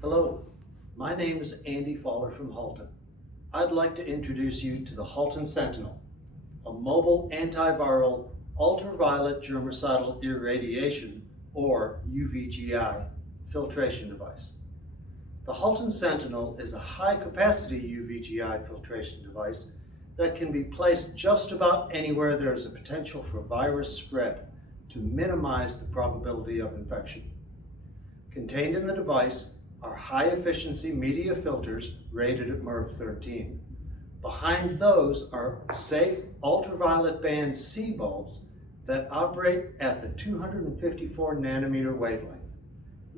Hello, my name is Andy Fowler from Halton. I'd like to introduce you to the Halton Sentinel, a mobile antiviral ultraviolet germicidal irradiation, or UVGI, filtration device. The Halton Sentinel is a high-capacity UVGI filtration device that can be placed just about anywhere there is a potential for virus spread to minimize the probability of infection. Contained in the device are high-efficiency media filters rated at MERV 13. Behind those are safe ultraviolet band C bulbs that operate at the 254 nanometer wavelength.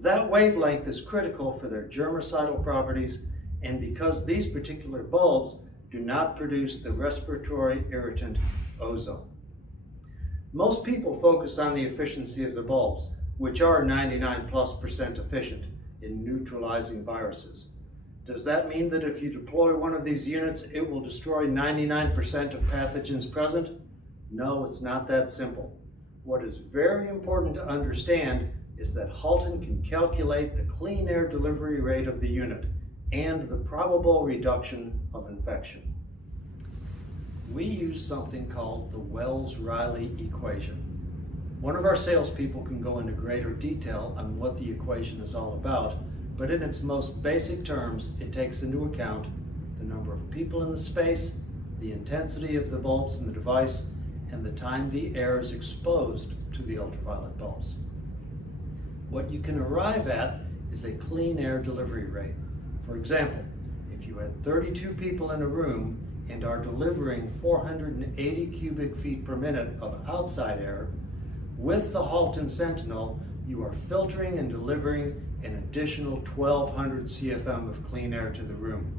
That wavelength is critical for their germicidal properties, and because these particular bulbs do not produce the respiratory irritant ozone. Most people focus on the efficiency of the bulbs, which are 99+% efficient in neutralizing viruses. Does that mean that if you deploy one of these units, it will destroy 99% of pathogens present? No, it's not that simple. What is very important to understand is that Halton can calculate the clean air delivery rate of the unit and the probable reduction of infection. We use something called the Wells-Riley equation. One of our salespeople can go into greater detail on what the equation is all about, but in its most basic terms, it takes into account the number of people in the space, the intensity of the bulbs in the device, and the time the air is exposed to the ultraviolet bulbs. What you can arrive at is a clean air delivery rate. For example, if you had 32 people in a room and are delivering 480 cubic feet per minute of outside air, with the Halton Sentinel, you are filtering and delivering an additional 1,200 CFM of clean air to the room.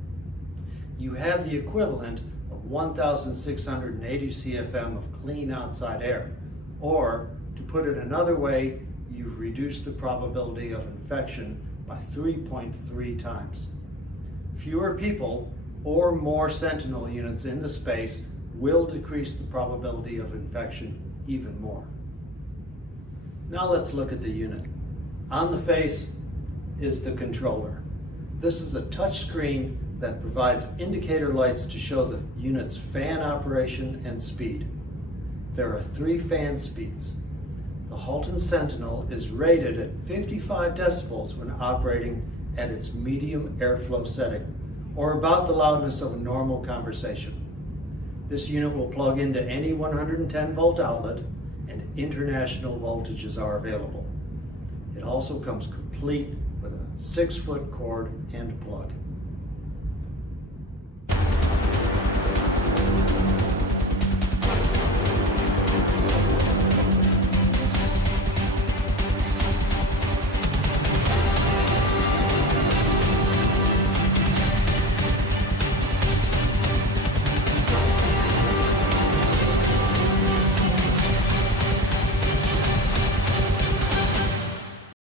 You have the equivalent of 1,680 CFM of clean outside air, or to put it another way, you've reduced the probability of infection by 3.3 times. Fewer people or more Sentinel units in the space will decrease the probability of infection even more. Now let's look at the unit. On the face is the controller. This is a touch screen that provides indicator lights to show the unit's fan operation and speed. There are 3 fan speeds. The Halton Sentinel is rated at 55 decibels when operating at its medium airflow setting, or about the loudness of a normal conversation. This unit will plug into any 110 volt outlet, and international voltages are available. It also comes complete with a 6-foot cord and plug.